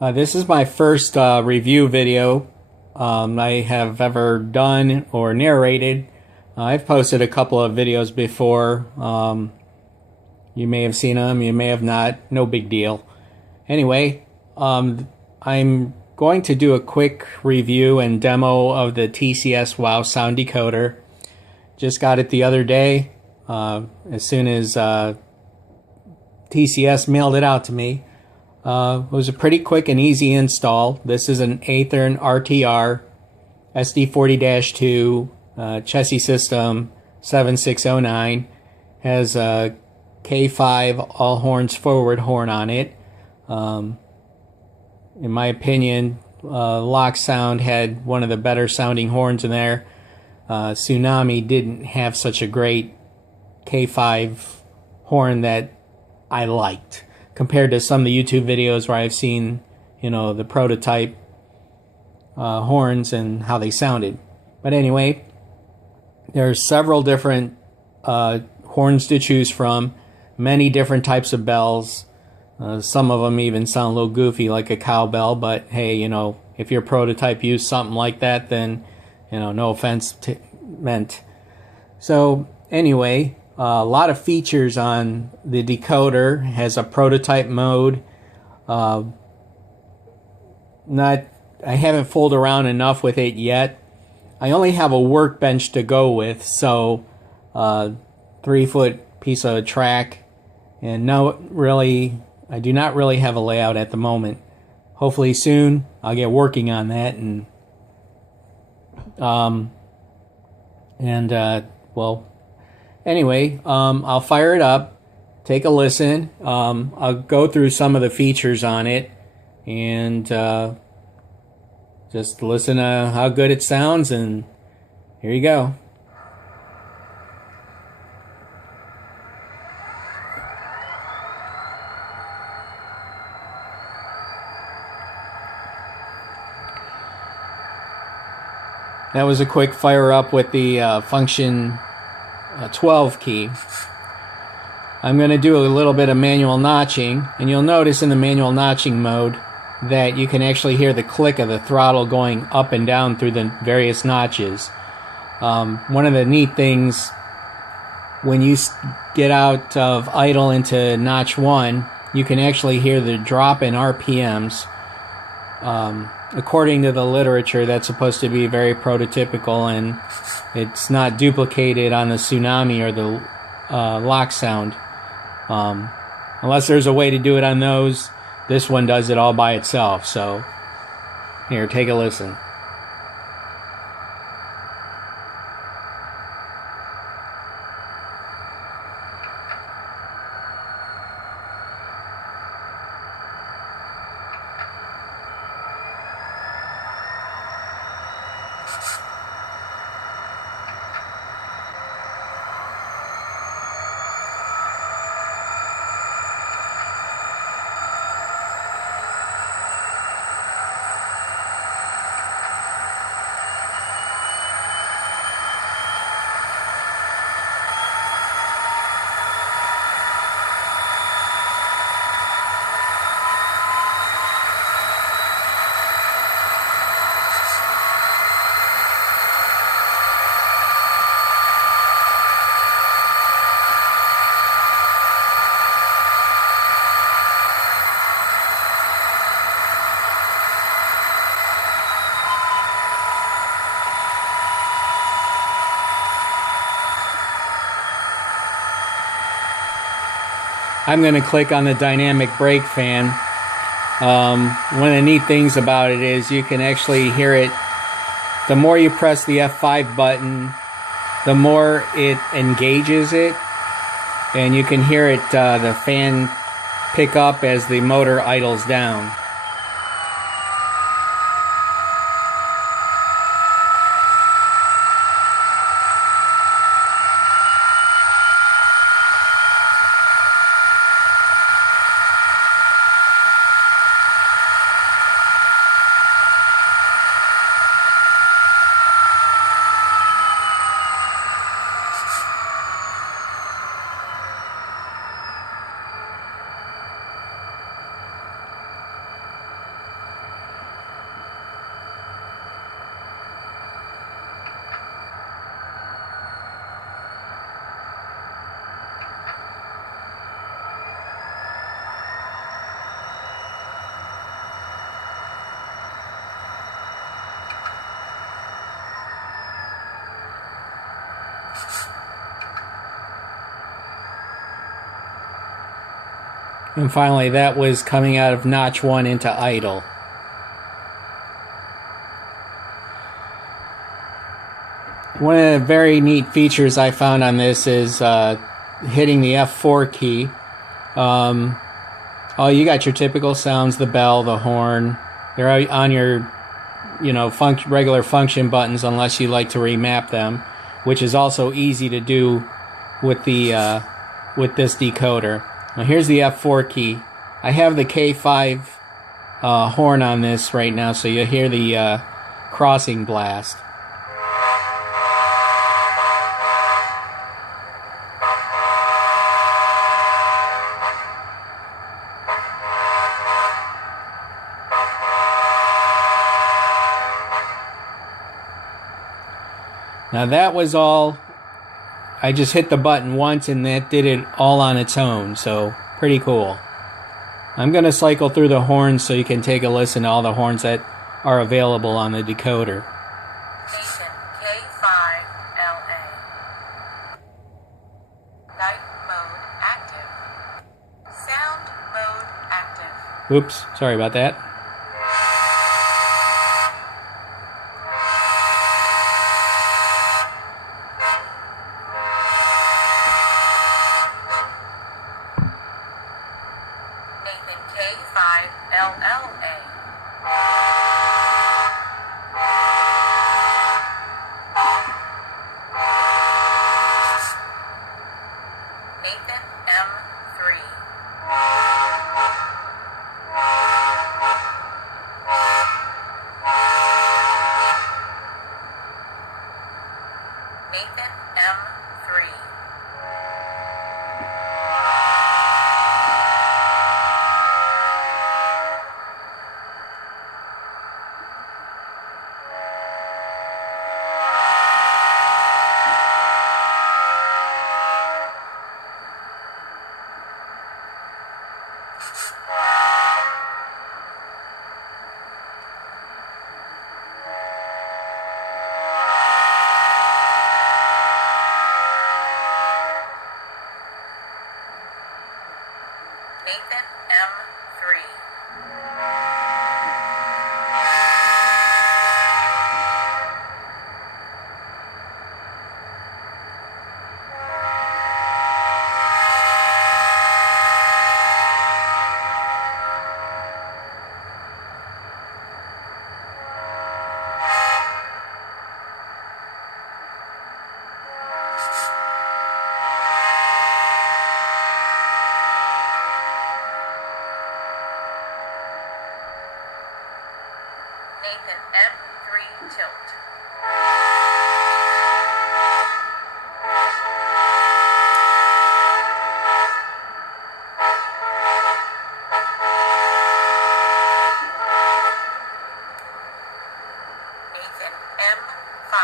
This is my first review video I have ever done or narrated. I've posted a couple of videos before. You may have seen them, you may have not. No big deal. Anyway, I'm going to do a quick review and demo of the TCS WOW sound decoder. Just got it the other day, as soon as TCS mailed it out to me. It was a pretty quick and easy install. This is an Athearn RTR SD40-2 chassis system 7609. Has a K5 all horns forward horn on it. In my opinion, 1Sound had one of the better sounding horns in there. Tsunami didn't have such a great K5 horn that I liked, compared to some of the YouTube videos where I've seen, the prototype horns and how they sounded. But anyway, there's several different horns to choose from, many different types of bells. Some of them even sound a little goofy, like a cowbell, but hey, if your prototype used something like that, then, no offense meant. So anyway, a lot of features on the decoder. Has a prototype mode. I haven't fooled around enough with it yet. I only have a workbench to go with, so 3-foot piece of track, and I do not really have a layout at the moment. Hopefully soon I'll get working on that, anyway, I'll fire it up, take a listen. I'll go through some of the features on it, and just listen to how good it sounds, and here you go. That was a quick fire up with the function 12 key. I'm going to do a little bit of manual notching, and you'll notice in the manual notching mode that you can actually hear the click of the throttle going up and down through the various notches. One of the neat things, when you get out of idle into notch 1, you can actually hear the drop in RPMs. According to the literature, that's supposed to be very prototypical, and it's not duplicated on the Tsunami or the 1Sound. Unless there's a way to do it on those, this one does it all by itself. So here, take a listen. I'm going to click on the dynamic brake fan. One of the neat things about it is you can actually hear it. The more you press the F5 button, the more it engages it, and you can hear it, the fan pick up as the motor idles down. And finally, that was coming out of notch 1 into idle. One of the very neat features I found on this is hitting the F4 key. Oh, you got your typical sounds, the bell, the horn. They're on your, regular function buttons unless you like to remap them, which is also easy to do with the with this decoder. Now here's the F4 key. I have the K5 horn on this right now, so you'll hear the crossing blast. Now that was all, I just hit the button once and that did it all on its own, so pretty cool. I'm going to cycle through the horns so you can take a listen to all the horns that are available on the decoder. Station K5LA. Night mode active. Sound mode active. Oops, sorry about that. Nathan K5LLA. Nathan M3. Nathan M3. Nathan M3. Nathan M3 tilt. Nathan M5.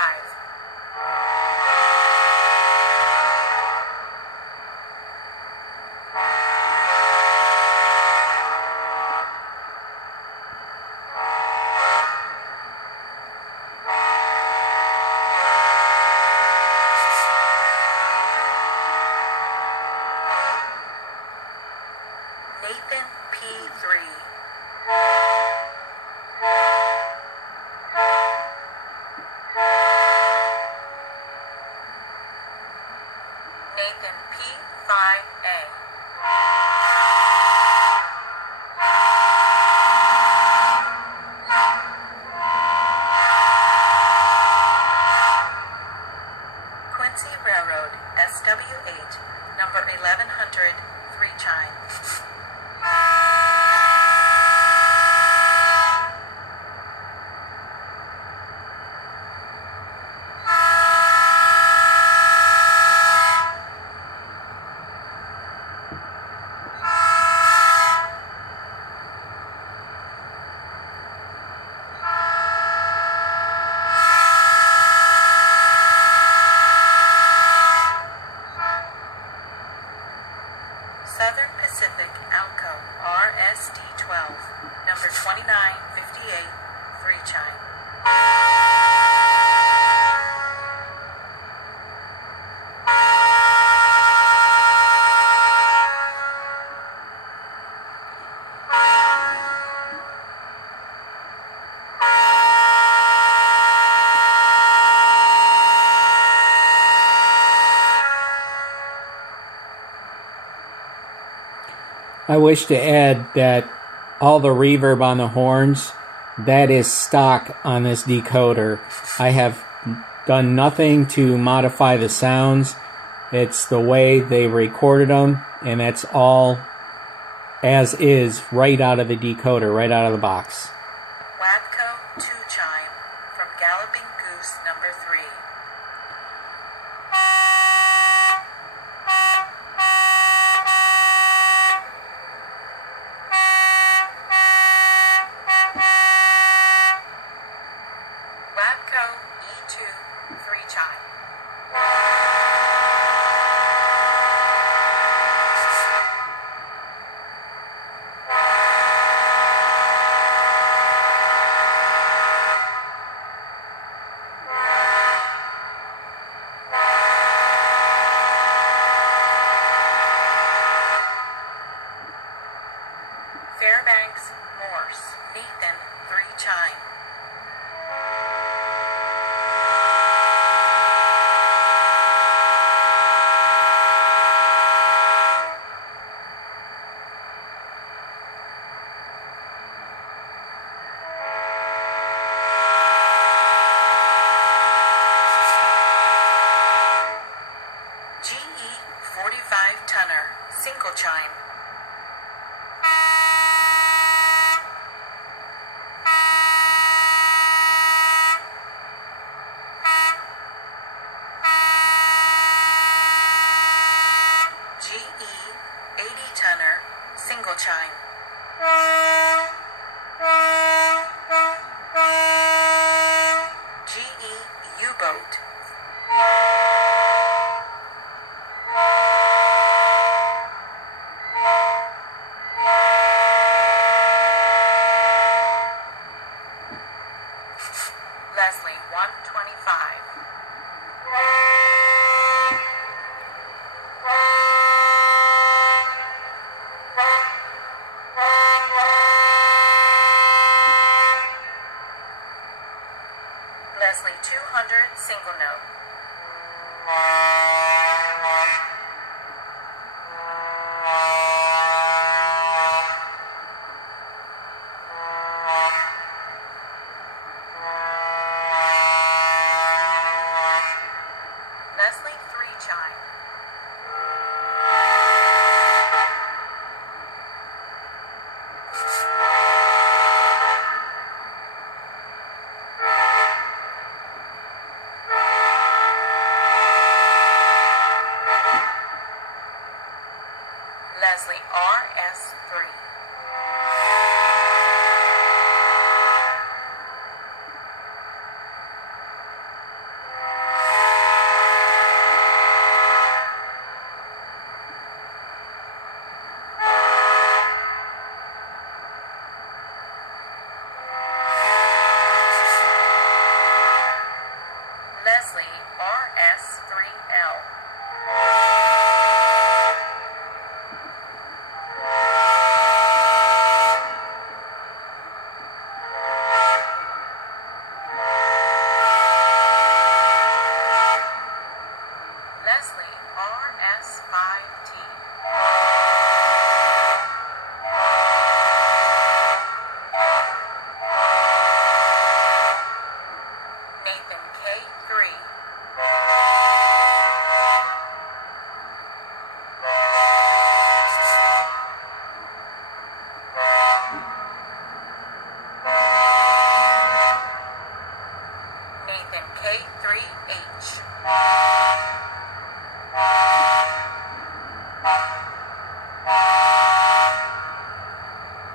Nathan P3. Nathan P5A. Quincy Railroad SW8, number 1100, 3 chime. Southern Pacific Alco RSD12, number 2958, 3 chime. I wish to add that all the reverb on the horns, that is stock on this decoder. I have done nothing to modify the sounds. It's the way they recorded them, and that's all as is, right out of the decoder, right out of the box. Wabco 2 chime from Galloping Goose number 3. Wabco E2 3 chime. Fairbanks Morse Nathan 3 chime. GE 45 tonner single chime. GE 80 tonner single chime. GE U-boat. Leslie 125. Leslie 200 single note. Leslie 3 chime. Leslie RS3. Leslie RS3L. Leslie RS5T. Nathan K3. Nathan K3H.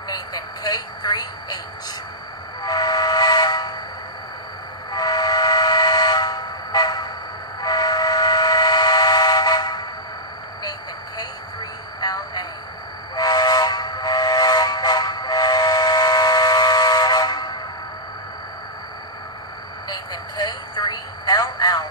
Nathan K3H. Nathan K3LA. Nathan K3LL.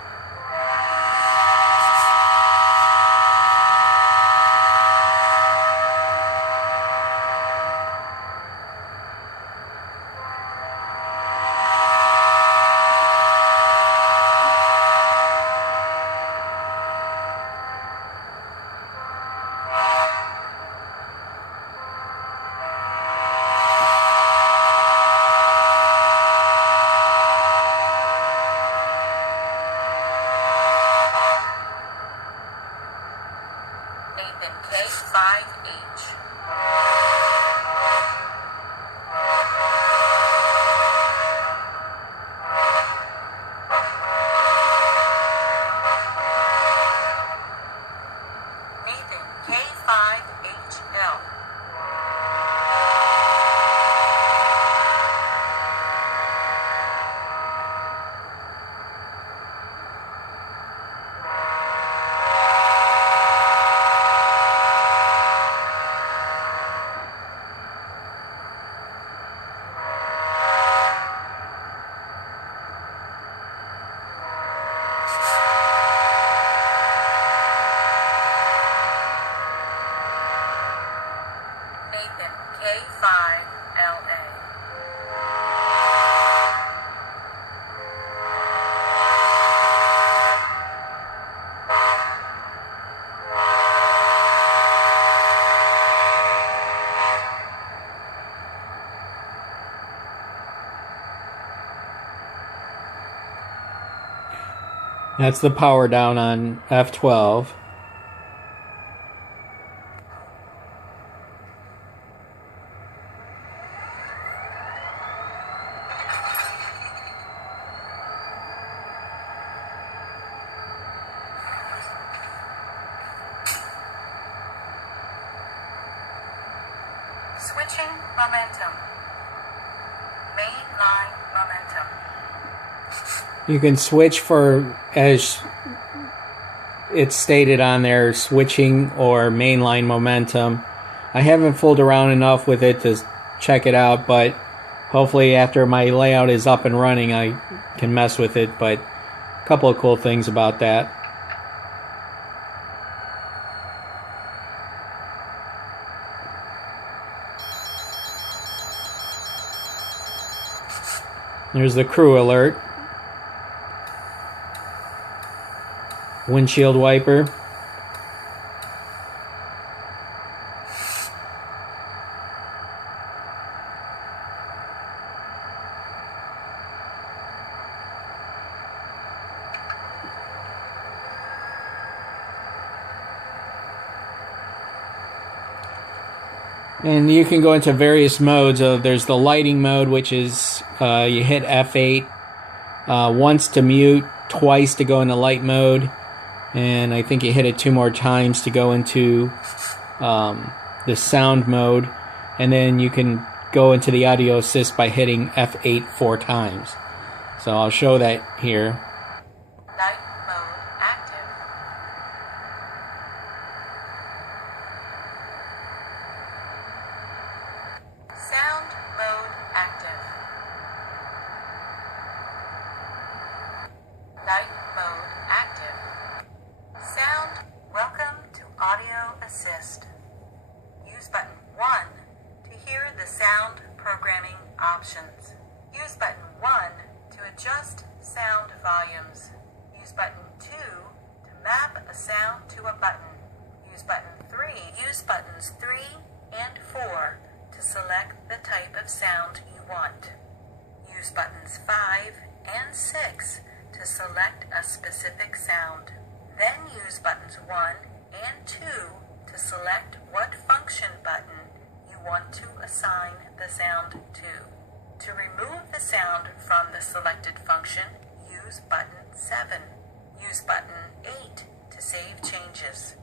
That's the power down on F12. Switching momentum. Mainline momentum. You can switch for, as it's stated on there, switching or mainline momentum. I haven't fooled around enough with it to check it out, but hopefully after my layout is up and running I can mess with it. But a couple of cool things about that. There's the crew alert. Windshield wiper. And you can go into various modes. There's the lighting mode, which is you hit F8 once to mute, twice to go into light mode, and I think you hit it 2 more times to go into the sound mode. And then you can go into the audio assist by hitting F8 4 times. So I'll show that here. Light mode active. Sound mode active. Light mode active. Sound, welcome to Audio Assist. Use button 1 to hear the sound programming options. Use button 1 to adjust sound volumes. Use button 2 to map a sound to a button. Use button 3. Use buttons 3 and 4 to select the type of sound you want. Use buttons 5 and 6 to select a specific sound. Then use buttons 1 and 2 to select what function button you want to assign the sound to. To remove the sound from the selected function, use button 7. Use button 8 to save changes.